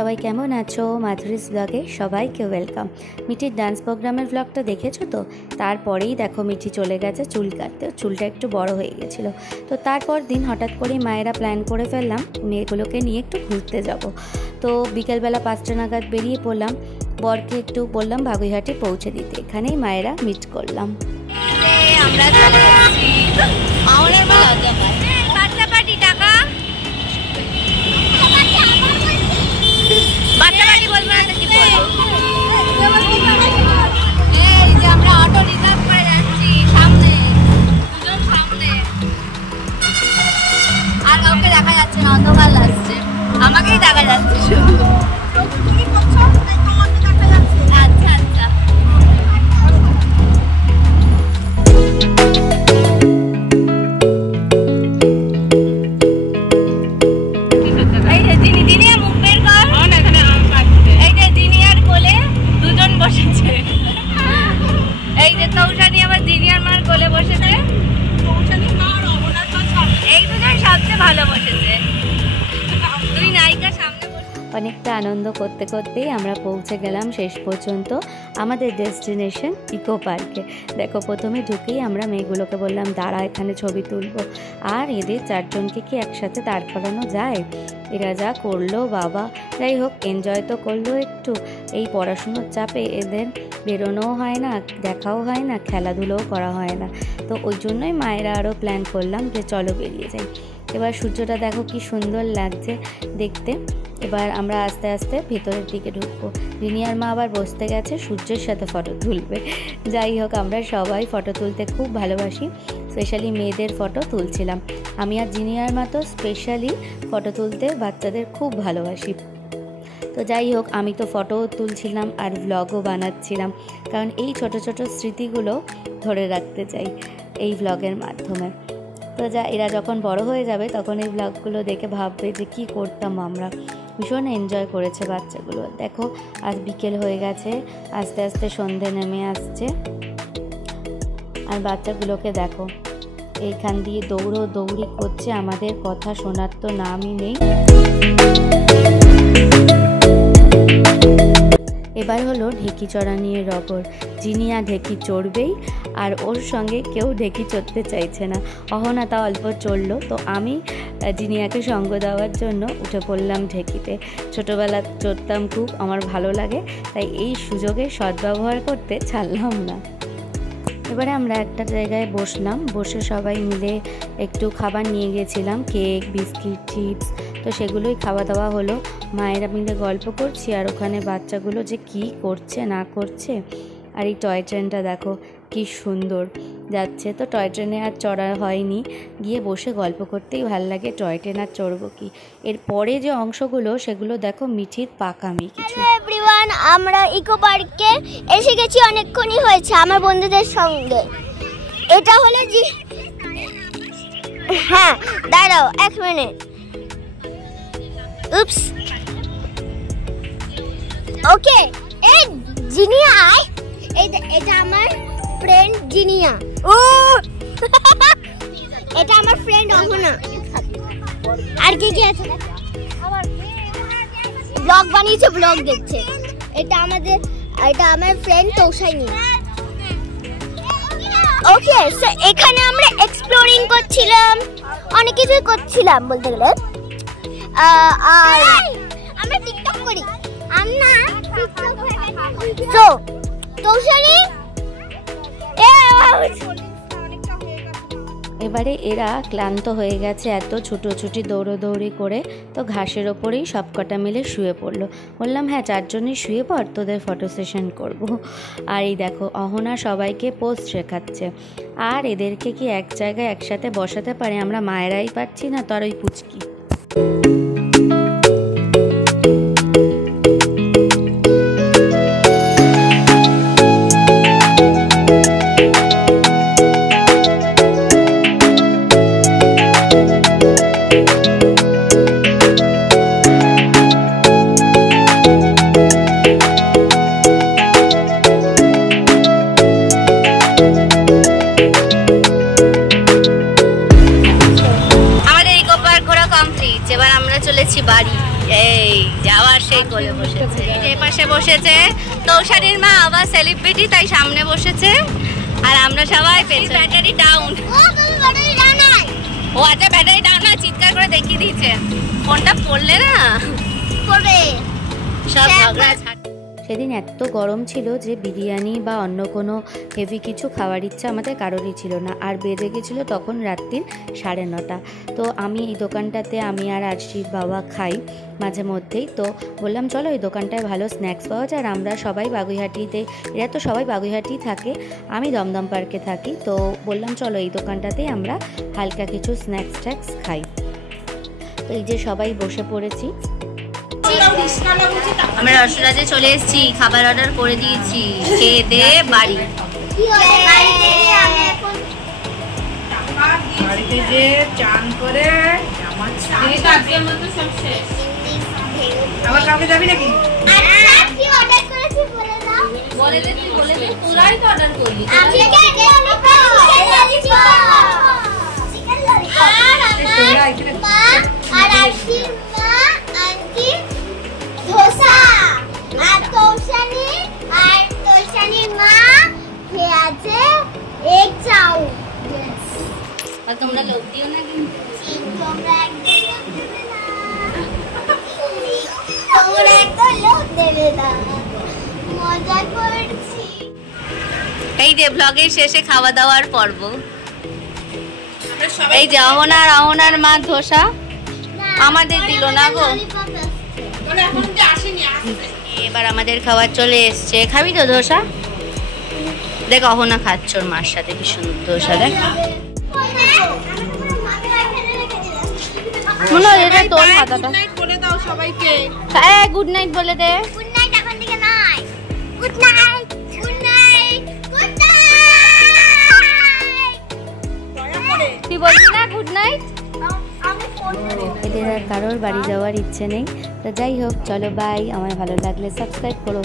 সবাই কেমন আছো? মাধুরীস ব্লগে সবাইকে ওয়েলকাম। মিঠির ডান্স প্রোগ্রামের ব্লগটা দেখেছো তো? তারপরেই দেখো মিঠি চলে গেছে চুল কাটতে। চুলটা একটু বড় হয়ে গেছিলো। তো তারপর দিন হঠাৎ করেই মায়েরা প্ল্যান করে ফেললাম মেয়েগুলোকে নিয়ে একটু ঘুরতে যাব। তো বিকেলবেলা 5টা নাগাদ বেরিয়ে পড়লাম। বরকে একটু বললাম বাগুইহাটে পৌঁছে দিতে। এখানেই মায়েরা মিট করলাম। দেখা যাচ্ছে না, অন্ধকার লাগছে, আমাকেই দেখা যাচ্ছে শুধু। আচ্ছা আচ্ছা, এই যে দিনি আর মুখ বের কর। এই যে দিনি আর কোলে দুজন বসেছে। এই যে তৌশানি আবার দিনি আর মার কোলে বসেছে। এই দুজন সবচেয়ে ভালো বসেছে, দুই নায়িকা সামনে বসে। অনেকটা আনন্দ করতে করতেই আমরা পৌঁছে গেলাম শেষ পর্যন্ত আমাদের ডেস্টিনেশন ইকো পার্কে। দেখো প্রথমে ঢুকেই আমরা মেয়েগুলোকে বললাম দাঁড়া এখানে ছবি তুলবো। আর এদের 4জনকে কি একসাথে দাঁড় করানো যায়? এরা যা করলো বাবা। যাই হোক, এনজয় তো করলো একটু। এই পড়াশুনোর চাপে এদের বেরোনোও হয় না, দেখাও হয় না, খেলাধুলোও করা হয় না। তো ওই জন্যই মায়েরা আরও প্ল্যান করলাম যে চলো বেরিয়ে যাই। এবার সূর্যটা দেখো কি সুন্দর লাগছে দেখতে। এবার আমরা আস্তে আস্তে ভেতরের দিকে ঢুকবো। রিনিয়ার মা আবার বসতে গেছে সূর্যের সাথে ফটো তুলবে। যাই হোক, আমরা সবাই ফটো তুলতে খুব ভালোবাসি, স্পেশালি মেয়েদের ফটো তুলছিলাম। আমি আর জিনিয়ার মা তো স্পেশালি ফটো তুলতে বাচ্চাদের খুব ভালোবাসি। তো যাই হোক, আমি তো ফটোও তুলছিলাম আর ভ্লগও বানাচ্ছিলাম, কারণ এই ছোট ছোট স্মৃতিগুলো ধরে রাখতে চাই এই ভ্লগের মাধ্যমে। তো এরা যখন বড় হয়ে যাবে তখন এই ভ্লগগুলো দেখে ভাববে যে কী করতাম আমরা। ভীষণ এনজয় করেছে বাচ্চাগুলো। দেখো আজ বিকেল হয়ে গেছে, আস্তে আস্তে সন্ধে নেমে আসছে। আর বাচ্চাগুলোকে দেখো এইখান দিয়ে দৌড়ি করছে, আমাদের কথা শোনার তো নামই নেই। এবার হলো ঢেকি চড়া নিয়ে রগর। জিনিয়া ঢেকি চড়বেই, আর ওর সঙ্গে কেউ ঢেকি চড়তে চাইছে না। অহনা তা অল্প চড়লো, তো আমি জিনিয়াকে সঙ্গ দেওয়ার জন্য উঠে পড়লাম ঢেকিতে। ছোটোবেলা চড়তাম খুব, আমার ভালো লাগে, তাই এই সুযোগে সদ্ব্যবহার করতে ছাড়লাম না। এবারে আমরা একটা জায়গায় বসলাম, বসে সবাই মিলে একটু খাবার নিয়ে গেছিলাম, কেক, বিস্কিট, চিপস। তো সেগুলোই খাওয়া দাওয়া হলো। মায়েরা মিলে গল্প করছি, আর ওখানে বাচ্চাগুলো যে কি করছে না করছে। আর এই টয় ট্রেনটা দেখো কি সুন্দর যাচ্ছে। তো টয় ট্রেনে আর চড়া হয়নি, গিয়ে বসে গল্প করতেই ভাল লাগে। টয় ট্রেন আর চড়বো কি। এরপরে যে অংশগুলো সেগুলো দেখো মিঠির পাকামি কিছু। এভরিওয়ান, আমরা ইকো পার্কে এসে গেছি, অনেকক্ষণই হয়েছে আমার বন্ধুদের সঙ্গে। এটা হলো হ্যাঁ দাঁড়াও 1 মিনিট। উপস, ওকে। এই জিনিয়া আয়, এটা আমার ফ্রেন্ড জিনিয়া। ও এটা আমার ফ্রেন্ড অহনা। আর কি কি আছে? ব্লগ বানিয়েছে, ব্লগ দেখছে। এটা আমার ফ্রেন্ড তৌশানি। ওকে, সো এখানে আমরা এক্সপ্লোরিং করছিলাম, অনেক কিছু করছিলাম বলতে গেলে। আর আমরা টিকটক করি। আমরা টিকটক সো তৌশানি এবারে এরা ক্লান্ত হয়ে গেছে এত ছুটোছুটি দৌড়োদৌড়ি করে, তো ঘাসের ওপরেই সবকটা মিলে শুয়ে পড়লো। বললাম হ্যাঁ 4জনই শুয়ে পড়, তোদের ফটো সেশন করবো। আর এই দেখো অহনা সবাইকে পোস্ট শেখাচ্ছে। আর এদেরকে কি এক জায়গায় একসাথে বসাতে পারে? আমরা মায়েরাই পারছি না, তো আর ওই পুচকি। এই কোলে বসেছে, এই পাশে বসেছে। তৌশানীর মা আবার সেলিব্রিটি, তাই সামনে বসেছে। আর আমরা সবাই পেছনে। Battery down. ও আচ্ছা, ব্যাটারি ডাউন না, চিৎকার করে দেখিয়ে দিয়েছে। ফোনটা পড়লে না পড়বে সব ঝগড়া। সেদিন এত গরম ছিল যে বিরিয়ানি বা অন্য কোনো হেভি কিছু খাওয়ার ইচ্ছা আমাদের কারোরই ছিল না। আর বেজে গেছিলো তখন রাত্রির 9:30। তো আমি এই দোকানটাতে আমি আর আরশির বাবা খাই মাঝে মধ্যেই। তো বললাম চলো এই দোকানটায় ভালো স্ন্যাক্স পাওয়া যায়। আর আমরা সবাই বাগুইহাটিতে, এরা তো সবাই বাগুইহাটি থাকে, আমি দমদম পার্কে থাকি। তো বললাম চলো এই দোকানটাতেই আমরা হালকা কিছু স্ন্যাক্স ট্যাক্স খাই। তো এই যে সবাই বসে পড়েছি। আমরা রসরাজে চলে এসেছি, খাবার অর্ডার করে দিয়েছি, খেয়ে দে বাড়ি। বাড়িতে যে চান করে আবার কাউকে যাবি নাকি? বলে দে, তোরাই তো অর্ডার করলি। তোমরা লোক দিও না এই যে ব্লগের শেষে খাওয়া দাওয়ার পর্ব। এই যে অহনার মা ধোসা আমাদের দিল না গো। এবার আমাদের খাবার চলে এসছে, খাবি তো ধোসা? দেখ অহনা খাচ্ছে ওর মার সাথে, কি সুন্দর ধোসা। দেখ মনে হয় এটা তোর খাতাটা। বলে দাও সবাইকে। হ্যাঁ গুড নাইট বলে দে। গুড নাইট এখন থেকে নয়, good night, good night, good night. তুই বলবি না গুড নাইট? আমি ফোন করব। এদের আর কারোর বাড়ি যাওয়ার ইচ্ছে নেই। তো যাই হোক, চলো বাই। আমার ভালো লাগলে সাবস্ক্রাইব করো।